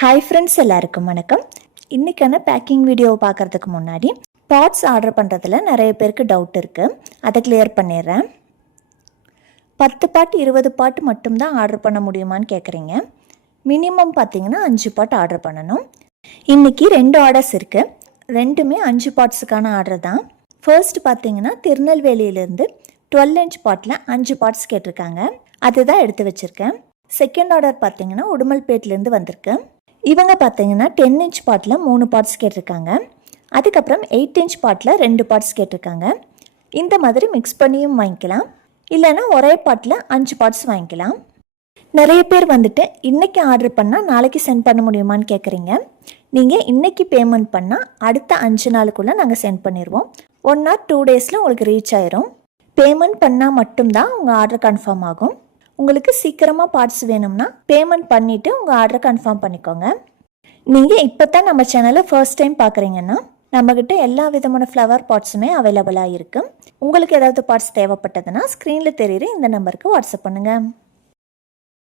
Hi friends, எல்லாருக்கும் வணக்கம். இன்றைக்கான பேக்கிங் வீடியோவை பார்க்குறதுக்கு முன்னாடி பாட்ஸ் ஆர்டர் பண்ணுறதுல நிறைய பேருக்கு டவுட் இருக்குது. அதை கிளியர் பண்ணிடுறேன். 10 பாட் 20 பாட் மட்டும்தான் ஆர்டர் பண்ண முடியுமான்னு கேட்குறீங்க. மினிமம் பார்த்தீங்கன்னா 5 பாட் ஆர்டர் பண்ணணும். இன்றைக்கி 2 ஆர்டர்ஸ் இருக்குது. ரெண்டுமே 5 பாட்ஸுக்கான ஆர்டர் தான். ஃபர்ஸ்ட் பார்த்தீங்கன்னா திருநெல்வேலியிலேருந்து 12 இன்ச் பாட்டில் 5 பாட்ஸ் கேட்டிருக்காங்க. அதுதான் எடுத்து வச்சுருக்கேன். செகண்ட் ஆர்டர் பார்த்தீங்கன்னா உடுமல்பேட்டிலேருந்து வந்திருக்கு. இவங்க பார்த்தீங்கன்னா 10 இன்ச் பாட்டில் 3 பார்ட்ஸ் கேட்டிருக்காங்க. அதுக்கப்புறம் 8 இன்ச் பாட்டில் 2 பார்ட்ஸ் கேட்டிருக்காங்க. இந்த மாதிரி மிக்ஸ் பண்ணியும் வாங்கிக்கலாம், இல்லைன்னா ஒரே பாட்டில் 5 பார்ட்ஸ் வாங்கிக்கலாம். நிறைய பேர் வந்துட்டு இன்றைக்கி ஆர்டர் பண்ணால் நாளைக்கு சென்ட் பண்ண முடியுமான்னு கேட்குறீங்க. நீங்கள் இன்றைக்கி பேமெண்ட் பண்ணால் அடுத்த 5 நாளுக்குள்ளே நாங்கள் சென்ட் பண்ணிடுவோம். 1 or 2 டேஸில் உங்களுக்கு ரீச் ஆயிரும். பேமெண்ட் பண்ணால் மட்டும்தான் உங்கள் ஆர்டர் கன்ஃபார்ம் ஆகும். உங்களுக்கு சீக்கிரமாக பார்ட்ஸ் வேணும்னா பேமெண்ட் பண்ணிவிட்டு உங்கள் ஆர்டரை கன்ஃபார்ம் பண்ணிக்கோங்க. நீங்கள் இப்போ தான் நம்ம சேனலை ஃபர்ஸ்ட் டைம் பார்க்குறீங்கன்னா நம்மக்கிட்ட எல்லா விதமான ஃப்ளவர் பாட்ஸுமே அவைலபிளாக இருக்குது. உங்களுக்கு ஏதாவது பார்ட்ஸ் தேவைப்பட்டதுன்னா ஸ்க்ரீனில் தெரியுற இந்த நம்பருக்கு வாட்ஸ்அப் பண்ணுங்கள்.